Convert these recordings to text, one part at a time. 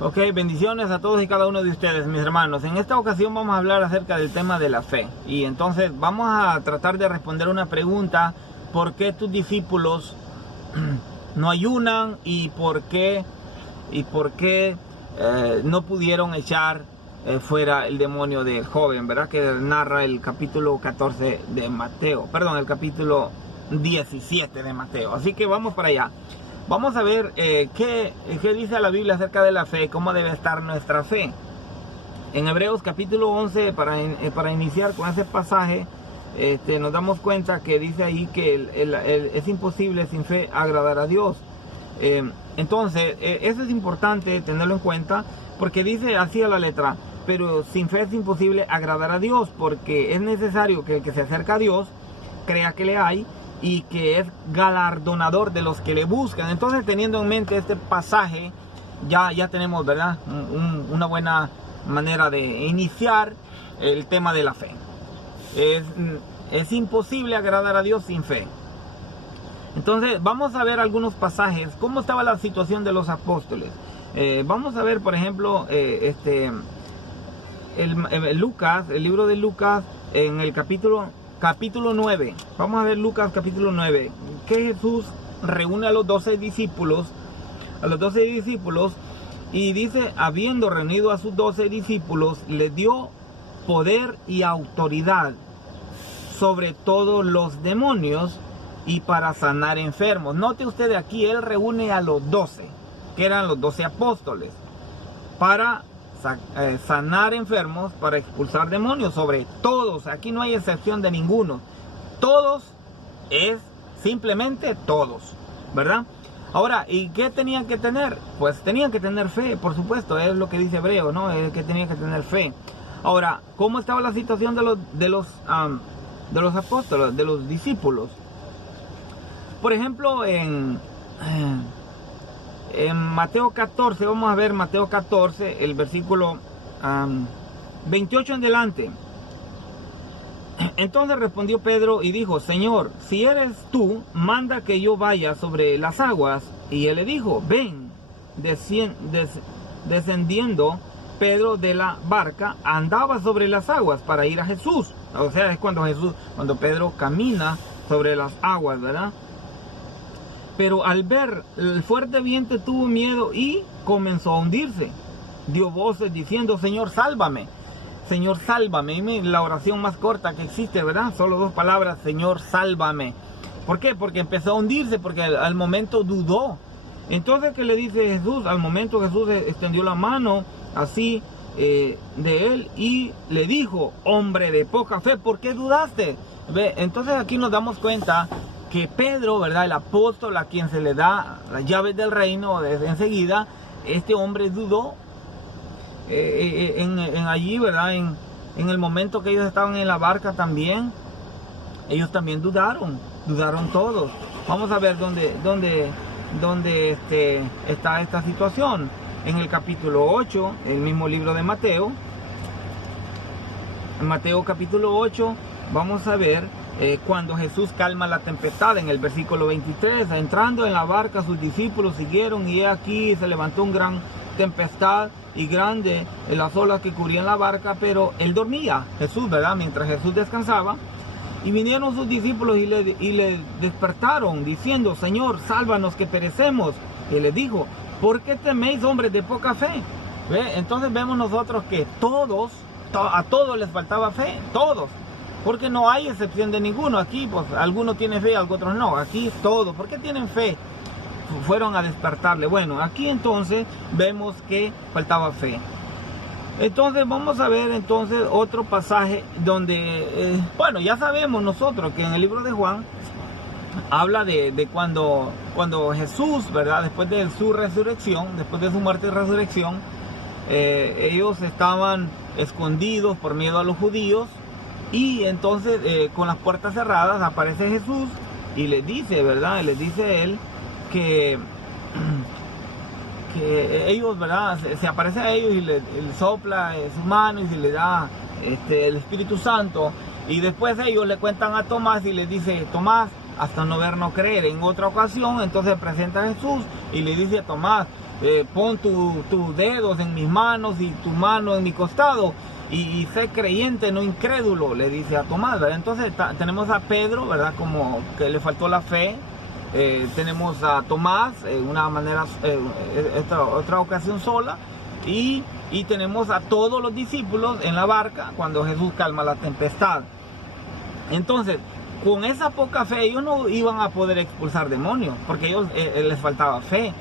Ok, bendiciones a todos y cada uno de ustedes, mis hermanos. En esta ocasión vamos a hablar acerca del tema de la fe. Y entonces vamos a tratar de responder una pregunta. ¿Por qué tus discípulos no ayunan? ¿Y por qué no pudieron echar fuera el demonio del joven? ¿Verdad? Que narra el capítulo 14 de Mateo. Perdón, el capítulo 17 de Mateo. Así que vamos para allá. Vamos a ver qué dice la Biblia acerca de la fe, cómo debe estar nuestra fe. En Hebreos capítulo 11, para iniciar con ese pasaje, nos damos cuenta que dice ahí que es imposible sin fe agradar a Dios. Entonces, eso es importante tenerlo en cuenta, porque dice así a la letra: pero sin fe es imposible agradar a Dios, porque es necesario que el que se acerca a Dios crea que le hay y que es galardonador de los que le buscan. Entonces, teniendo en mente este pasaje, ya tenemos, ¿verdad?, una buena manera de iniciar el tema de la fe. Es imposible agradar a Dios sin fe. Entonces, vamos a ver algunos pasajes, cómo estaba la situación de los apóstoles. Vamos a ver, por ejemplo, Lucas, el libro de Lucas, en el capítulo 9. Vamos a ver Lucas capítulo 9, que Jesús reúne a los 12 discípulos, y dice: habiendo reunido a sus 12 discípulos, les dio poder y autoridad sobre todos los demonios y para sanar enfermos. Note usted aquí, él reúne a los 12, que eran los 12 apóstoles, para sanar enfermos, para expulsar demonios, sobre todos. Aquí no hay excepción de ninguno. Todos es simplemente todos, ¿verdad? Ahora, ¿y qué tenían que tener? Pues tenían que tener fe, por supuesto, es lo que dice Hebreo, ¿no? Es que tenían que tener fe. Ahora, ¿cómo estaba la situación de los apóstoles, de los discípulos? Por ejemplo, en Mateo 14, vamos a ver Mateo 14, el versículo 28 en adelante. Entonces respondió Pedro y dijo: Señor, si eres tú, manda que yo vaya sobre las aguas. Y él le dijo: ven. Descendiendo Pedro de la barca, andaba sobre las aguas para ir a Jesús. O sea, es cuando Pedro camina sobre las aguas, ¿verdad? Pero al ver el fuerte viento tuvo miedo y comenzó a hundirse. Dio voces diciendo: Señor, sálvame. Señor, sálvame. La oración más corta que existe, ¿verdad? Solo 2 palabras: Señor, sálvame. ¿Por qué? Porque empezó a hundirse, porque al momento dudó. Entonces, ¿qué le dice Jesús? Al momento Jesús extendió la mano así de él y le dijo: hombre de poca fe, ¿por qué dudaste? ¿Ve? Entonces aquí nos damos cuenta que Pedro, ¿verdad?, el apóstol a quien se le da las llaves del reino enseguida, este hombre dudó allí, ¿verdad? En el momento que ellos estaban en la barca también, ellos también dudaron todos. Vamos a ver dónde está esta situación. En el capítulo 8, el mismo libro de Mateo, en Mateo capítulo 8, vamos a ver cuando Jesús calma la tempestad. En el versículo 23, entrando en la barca sus discípulos siguieron, y aquí se levantó un gran tempestad y grande en las olas que cubrían la barca, pero él dormía, Jesús, ¿verdad? Mientras Jesús descansaba. Y vinieron sus discípulos y le despertaron diciendo: Señor, sálvanos que perecemos. Y les dijo: ¿por qué teméis, hombres de poca fe? ¿Ve? Entonces vemos nosotros que a todos les faltaba fe, todos. Porque no hay excepción de ninguno. Aquí, pues, algunos tienen fe, otros no. Aquí todos. ¿Por qué tienen fe? Fueron a despertarle. Bueno, aquí entonces vemos que faltaba fe. Entonces vamos a ver entonces otro pasaje donde, bueno, ya sabemos nosotros que en el libro de Juan habla de cuando Jesús, ¿verdad?, después de su resurrección, después de su muerte y resurrección, ellos estaban escondidos por miedo a los judíos. Y entonces con las puertas cerradas aparece Jesús y les dice, ¿verdad? Les dice él que ellos, ¿verdad?, se aparece a ellos y le sopla su mano y se le da el Espíritu Santo. Y después ellos le cuentan a Tomás y le dice: Tomás, hasta no ver no creer. En otra ocasión entonces presenta a Jesús y le dice a Tomás: pon tus dedos en mis manos y tu mano en mi costado y sé creyente, no incrédulo, le dice a Tomás, ¿verdad? Entonces tenemos a Pedro, ¿verdad? Como que le faltó la fe. Tenemos a Tomás, una manera, otra ocasión sola, y tenemos a todos los discípulos en la barca cuando Jesús calma la tempestad. Entonces, con esa poca fe ellos no iban a poder expulsar demonios, porque ellos les faltaba fe.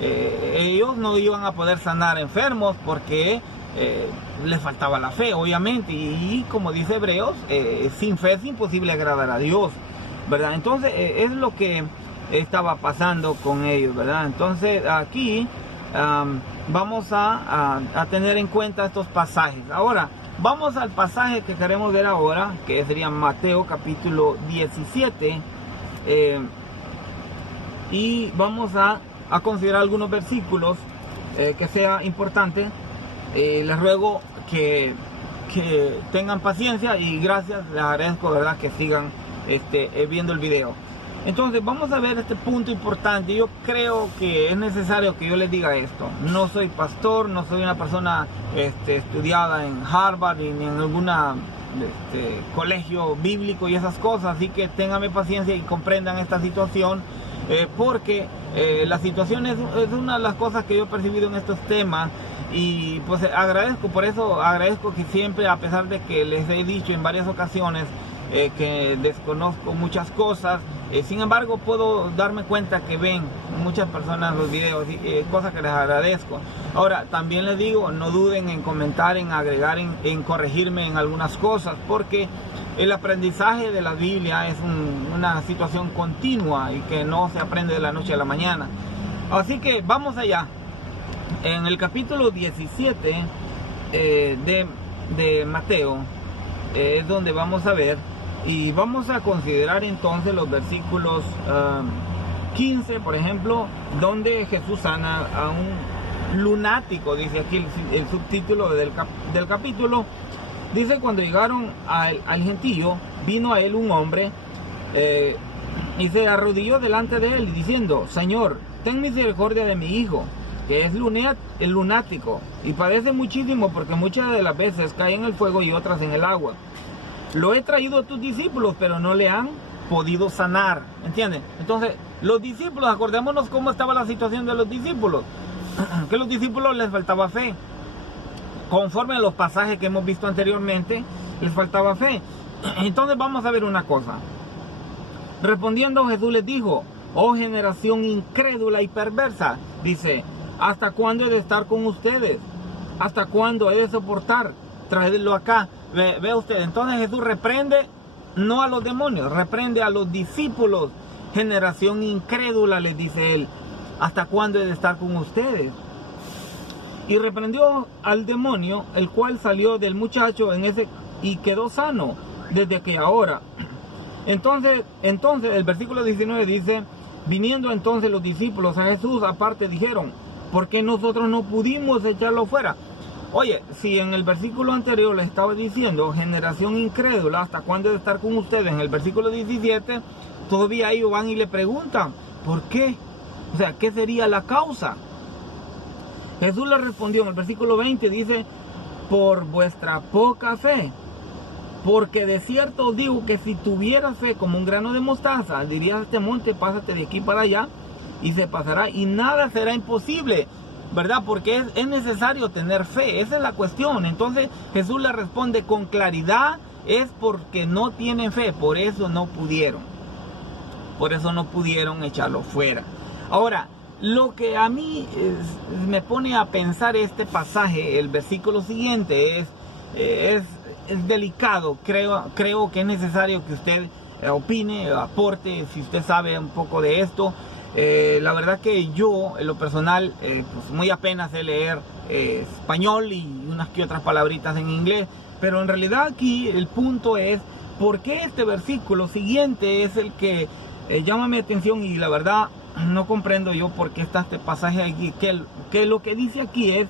Ellos no iban a poder sanar enfermos porque les faltaba la fe, obviamente, y como dice Hebreos, sin fe es imposible agradar a Dios, ¿verdad? Entonces es lo que estaba pasando con ellos, ¿verdad? Entonces aquí vamos a tener en cuenta estos pasajes. Ahora vamos al pasaje que queremos ver ahora, que sería Mateo capítulo 17, y vamos a considerar algunos versículos que sea importante. Les ruego que tengan paciencia y gracias, les agradezco, ¿verdad?, que sigan viendo el video. Entonces vamos a ver este punto importante. Yo creo que es necesario que yo les diga esto. No soy pastor, no soy una persona estudiada en Harvard ni en algún colegio bíblico y esas cosas, así que ténganme paciencia y comprendan esta situación, porque la situación es una de las cosas que yo he percibido en estos temas. Y pues agradezco, por eso agradezco que siempre, a pesar de que les he dicho en varias ocasiones que desconozco muchas cosas, sin embargo puedo darme cuenta que ven muchas personas los videos, cosas que les agradezco. Ahora también les digo, no duden en comentar, en agregar, en corregirme en algunas cosas, porque el aprendizaje de la Biblia es una situación continua y que no se aprende de la noche a la mañana. Así que vamos allá. En el capítulo 17 de Mateo es donde vamos a ver y vamos a considerar entonces los versículos 15, por ejemplo, donde Jesús sana a un lunático. Dice aquí el subtítulo del capítulo. Dice: cuando llegaron al gentío, vino a él un hombre y se arrodilló delante de él diciendo: Señor, ten misericordia de mi hijo, que es el lunático, y padece muchísimo, porque muchas de las veces cae en el fuego y otras en el agua. Lo he traído a tus discípulos, pero no le han podido sanar. ¿Entienden? Entonces, los discípulos, acordémonos cómo estaba la situación de los discípulos. Que a los discípulos les faltaba fe. Conforme a los pasajes que hemos visto anteriormente, les faltaba fe. Entonces vamos a ver una cosa. Respondiendo, Jesús les dijo: oh generación incrédula y perversa, dice, ¿hasta cuándo he de estar con ustedes? ¿Hasta cuándo he de soportar? Traedlo acá. Ve usted, entonces Jesús reprende no a los demonios, reprende a los discípulos. Generación incrédula, les dice él, ¿hasta cuándo he de estar con ustedes? Y reprendió al demonio, el cual salió del muchacho y quedó sano desde aquella hora. Entonces el versículo 19 dice: viniendo entonces los discípulos a Jesús aparte, dijeron: ¿por qué nosotros no pudimos echarlo fuera? Oye, si en el versículo anterior les estaba diciendo generación incrédula, ¿hasta cuándo he de estar con ustedes? En el versículo 17 todavía ellos van y le preguntan: ¿por qué? O sea, ¿qué sería la causa? Jesús les respondió en el versículo 20, dice: por vuestra poca fe. Porque de cierto os digo que si tuvieras fe como un grano de mostaza, dirías a este monte: pásate de aquí para allá, y se pasará, y nada será imposible, ¿verdad? Porque es necesario tener fe, esa es la cuestión. Entonces Jesús le responde con claridad: es porque no tienen fe, por eso no pudieron echarlo fuera. Ahora, lo que a mí me pone a pensar este pasaje, el versículo siguiente, es delicado. Creo que es necesario que usted opine, aporte, si usted sabe un poco de esto. La verdad que yo, en lo personal, pues muy apenas sé leer español y unas que otras palabritas en inglés, pero en realidad aquí el punto es: ¿por qué este versículo siguiente es el que llama mi atención? Y la verdad no comprendo yo por qué está este pasaje aquí, que lo que dice aquí es: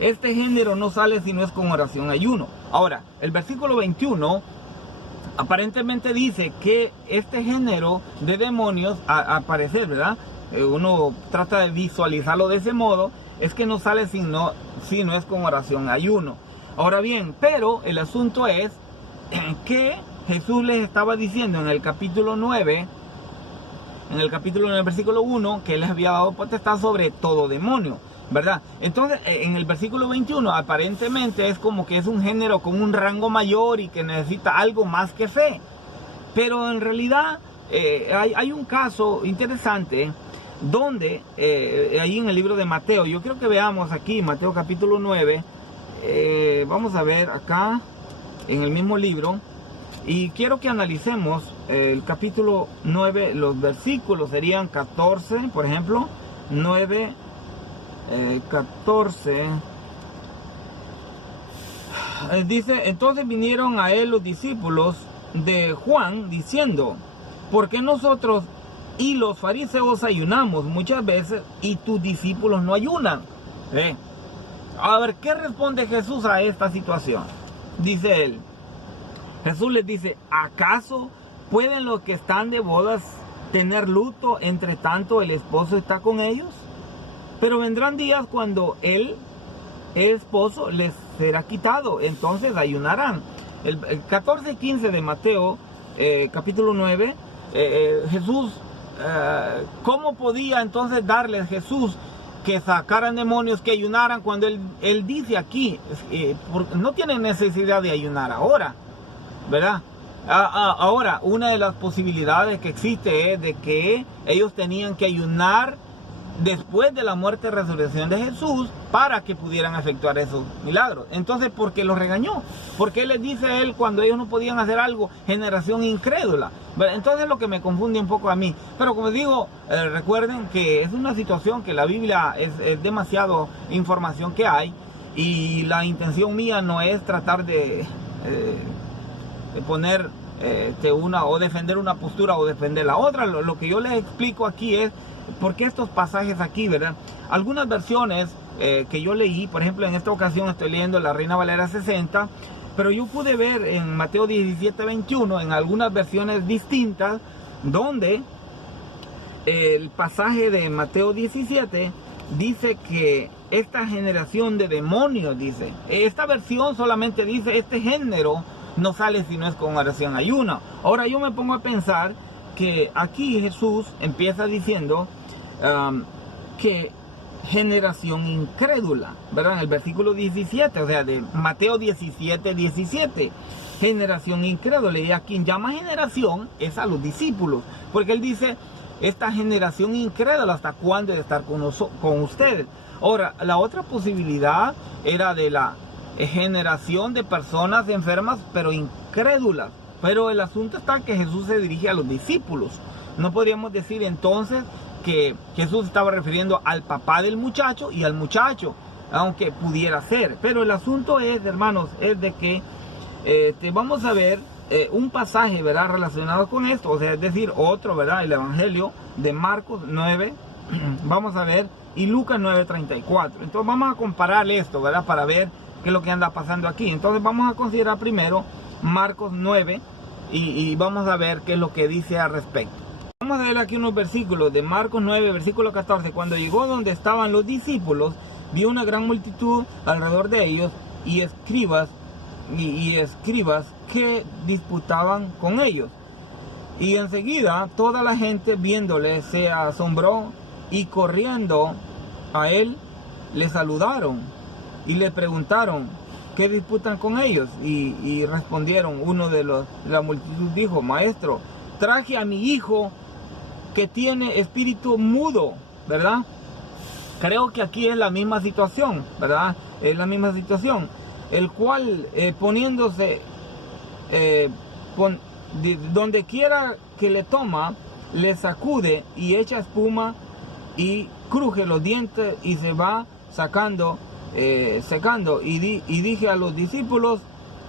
este género no sale si no es con oración y ayuno. Ahora, el versículo 21 aparentemente dice que este género de demonios, al parecer, ¿verdad?, uno trata de visualizarlo de ese modo, es que no sale si no es con oración, ayuno. Ahora bien, pero el asunto es que Jesús les estaba diciendo en el capítulo 9, en el versículo 1, que les había dado potestad sobre todo demonio, ¿verdad? Entonces, en el versículo 21, aparentemente es como que es un género con un rango mayor y que necesita algo más que fe. Pero en realidad hay un caso interesante donde, ahí en el libro de Mateo, yo quiero que veamos aquí, Mateo capítulo 9, vamos a ver acá, en el mismo libro, y quiero que analicemos el capítulo 9, los versículos serían 14, por ejemplo, 9, 14, dice, entonces vinieron a él los discípulos de Juan diciendo, ¿por qué nosotros y los fariseos ayunamos muchas veces y tus discípulos no ayunan? A ver, ¿qué responde Jesús a esta situación? Dice él, Jesús les dice, ¿acaso pueden los que están de bodas tener luto entre tanto el esposo está con ellos? Pero vendrán días cuando el esposo les será quitado, entonces ayunarán. El 14 y 15 de Mateo, capítulo 9, Jesús, ¿cómo podía entonces darles Jesús que sacaran demonios, que ayunaran, cuando él dice aquí, no tienen necesidad de ayunar ahora, ¿verdad? Ahora, una de las posibilidades que existe es de que ellos tenían que ayunar después de la muerte y resurrección de Jesús para que pudieran efectuar esos milagros. Entonces, ¿por qué los regañó? ¿Por qué les dice a él cuando ellos no podían hacer algo? Generación incrédula. Entonces, lo que me confunde un poco a mí. Pero como digo, recuerden que es una situación que la Biblia es demasiado información que hay, y la intención mía no es tratar de poner una o defender una postura o defender la otra. Lo que yo les explico aquí es por qué estos pasajes aquí, ¿verdad? Algunas versiones que yo leí, por ejemplo, en esta ocasión estoy leyendo la Reina Valera 60, pero yo pude ver en Mateo 17, 21, en algunas versiones distintas, donde el pasaje de Mateo 17 dice que esta generación de demonios, dice, esta versión solamente dice este género no sale si no es con oración ayuno. Ahora yo me pongo a pensar que aquí Jesús empieza diciendo que generación incrédula, ¿verdad? En el versículo 17, o sea, de Mateo 17, 17, generación incrédula, y a quien llama generación es a los discípulos, porque él dice, esta generación incrédula, ¿hasta cuándo de estar con ustedes? Ahora, la otra posibilidad era de la generación de personas enfermas, pero incrédulas. Pero el asunto está que Jesús se dirige a los discípulos. No podríamos decir entonces que Jesús estaba refiriendo al papá del muchacho y al muchacho, aunque pudiera ser. Pero el asunto es, hermanos, es de que vamos a ver un pasaje, ¿verdad?, relacionado con esto, o sea, es decir, otro, ¿verdad?, el Evangelio de Marcos 9, vamos a ver, y Lucas 9:34. Entonces vamos a comparar esto, ¿verdad?, para ver qué es lo que anda pasando aquí. Entonces vamos a considerar primero Marcos 9 y vamos a ver qué es lo que dice al respecto. Vamos a ver aquí unos versículos de Marcos 9, versículo 14. Cuando llegó donde estaban los discípulos, vio una gran multitud alrededor de ellos y escribas que disputaban con ellos. Y enseguida toda la gente viéndole se asombró, y corriendo a él le saludaron y le preguntaron, ¿qué disputan con ellos? Y respondieron, uno de la multitud dijo, maestro, traje a mi hijo que tiene espíritu mudo, ¿verdad? Creo que aquí es la misma situación, ¿verdad? Es la misma situación, el cual poniéndose donde quiera que le toma, le sacude y echa espuma y cruje los dientes y se va secando. Y dije a los discípulos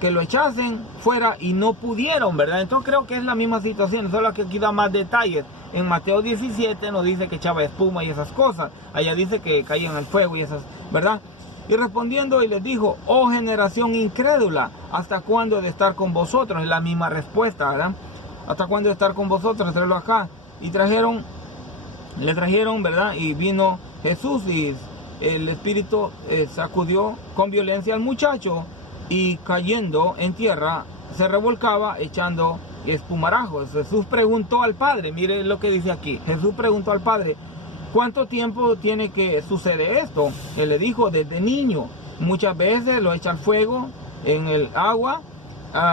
que lo echasen fuera y no pudieron, ¿verdad? Entonces creo que es la misma situación, solo que aquí da más detalles. En Mateo 17 nos dice que echaba espuma y esas cosas, allá dice que caía en el fuego y esas, ¿verdad? Y respondiendo y les dijo, oh generación incrédula, ¿hasta cuándo he de estar con vosotros? Es la misma respuesta, ¿verdad? ¿Hasta cuándo he de estar con vosotros? Traerlo acá. Y trajeron Le trajeron, ¿verdad? Y vino Jesús y el espíritu sacudió con violencia al muchacho y cayendo en tierra se revolcaba echando espumarajos. Jesús preguntó al Padre, mire lo que dice aquí, Jesús preguntó al Padre, ¿cuánto tiempo tiene que suceder esto? Él le dijo, desde niño. Muchas veces lo echa al fuego en el agua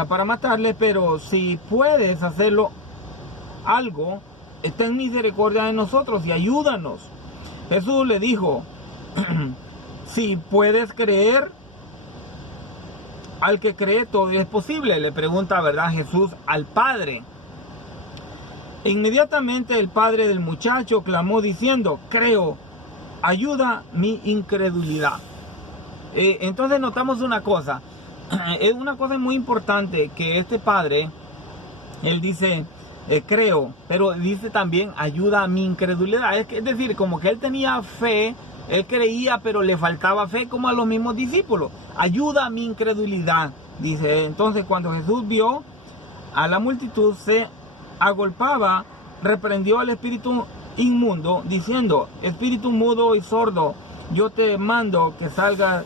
para matarle, pero si puedes hacerlo algo, ten misericordia de nosotros y ayúdanos. Jesús le dijo, si puedes creer, al que cree todo es posible. Le pregunta, ¿verdad?, Jesús al Padre. Inmediatamente el padre del muchacho clamó diciendo, creo, ayuda mi incredulidad. Entonces notamos una cosa, es una cosa muy importante que este padre, él dice, creo, pero dice también, ayuda a mi incredulidad. Es decir, como que él tenía fe, él creía, pero le faltaba fe como a los mismos discípulos. Ayuda a mi incredulidad, dice. Entonces cuando Jesús vio a la multitud se agolpaba, reprendió al espíritu inmundo, diciendo, espíritu mudo y sordo, yo te mando que salga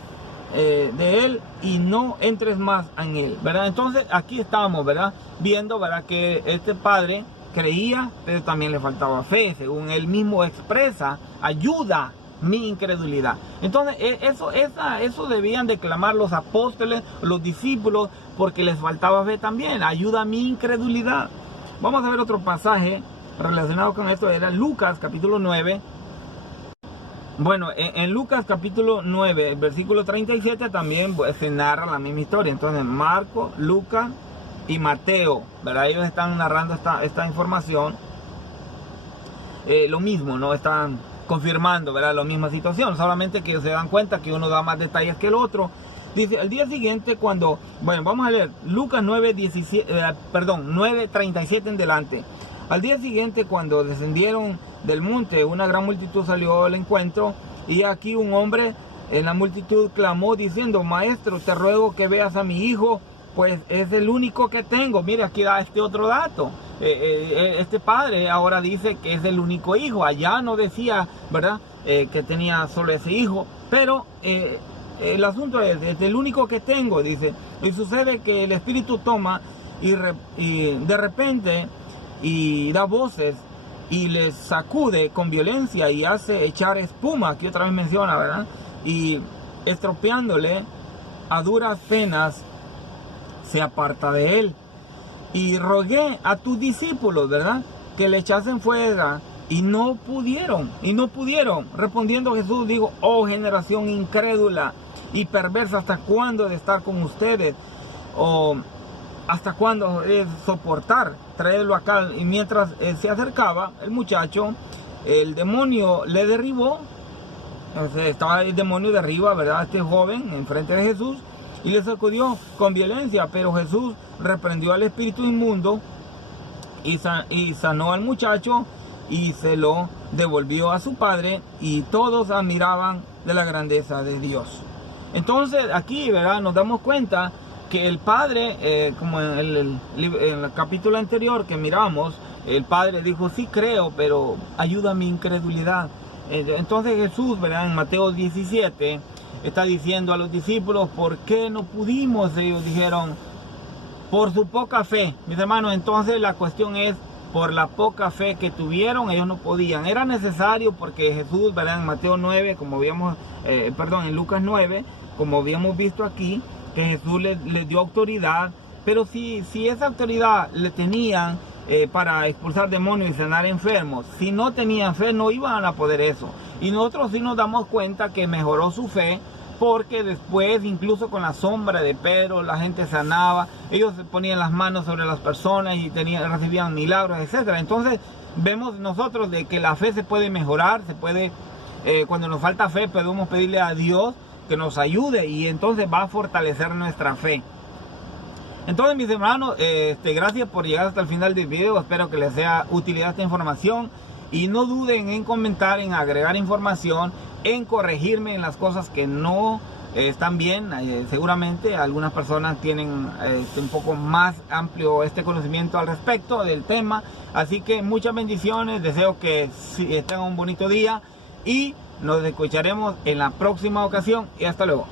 de él y no entres más en él, ¿verdad? Entonces aquí estamos, ¿verdad?, viendo, ¿verdad?, que este padre creía, pero también le faltaba fe, según él mismo expresa, ayuda mi incredulidad. Entonces eso debían de clamar los apóstoles, los discípulos, porque les faltaba fe también, ayuda mi incredulidad. Vamos a ver otro pasaje relacionado con esto, era Lucas capítulo 9. Bueno, en Lucas capítulo 9, versículo 37 también se narra la misma historia. Entonces Marcos, Lucas y Mateo, ¿verdad?, ellos están narrando esta información. Lo mismo, ¿no? Están confirmando, ¿verdad?, la misma situación, solamente que se dan cuenta que uno da más detalles que el otro. Dice, al día siguiente cuando, bueno, vamos a leer Lucas 9:37 en delante. Al día siguiente cuando descendieron del monte, una gran multitud salió al encuentro, y aquí un hombre en la multitud clamó diciendo, maestro, te ruego que veas a mi hijo, pues es el único que tengo. Mire, aquí da este otro dato. Este padre ahora dice que es el único hijo. Allá no decía, ¿verdad?, que tenía solo ese hijo, pero el asunto es el único que tengo, dice. Y sucede que el espíritu toma y de repente y da voces y les sacude con violencia y hace echar espuma, aquí otra vez menciona, ¿verdad?, y estropeándole a duras penas se aparta de él. Y rogué a tus discípulos, ¿verdad?, que le echasen fuera y no pudieron. Respondiendo Jesús dijo, oh generación incrédula y perversa, ¿hasta cuándo he de estar con ustedes? O ¿hasta cuándo he de soportar? Traedlo acá. Y mientras se acercaba el muchacho, el demonio le derribó. Entonces, estaba el demonio de arriba, ¿verdad?, este joven enfrente de Jesús, y le sacudió con violencia, pero Jesús reprendió al espíritu inmundo y sanó al muchacho y se lo devolvió a su padre, y todos admiraban de la grandeza de Dios. Entonces aquí, ¿verdad?, nos damos cuenta que el padre, como en el capítulo anterior que miramos, el padre dijo, sí creo, pero ayuda a mi incredulidad. Entonces Jesús, ¿verdad?, en Mateo 17 está diciendo a los discípulos, ¿por qué no pudimos? Ellos dijeron, por su poca fe. Mis hermanos, entonces la cuestión es, por la poca fe que tuvieron, ellos no podían. Era necesario porque Jesús, ¿verdad?, en Mateo 9, como habíamos, en Lucas 9, como habíamos visto aquí, que Jesús les dio autoridad, pero si esa autoridad le tenían para expulsar demonios y sanar enfermos, si no tenían fe no iban a poder eso. Y nosotros sí nos damos cuenta que mejoró su fe, porque después, incluso con la sombra de Pedro, la gente sanaba, ellos ponían las manos sobre las personas y recibían milagros, etc. Entonces vemos nosotros de que la fe se puede mejorar, se puede, cuando nos falta fe podemos pedirle a Dios que nos ayude, y entonces va a fortalecer nuestra fe. Entonces, mis hermanos, gracias por llegar hasta el final del video. Espero que les sea utilidad esta información, y no duden en comentar, en agregar información, en corregirme en las cosas que no están bien. Seguramente algunas personas tienen un poco más amplio este conocimiento al respecto del tema. Así que muchas bendiciones, deseo que tengan un bonito día y nos escucharemos en la próxima ocasión y hasta luego.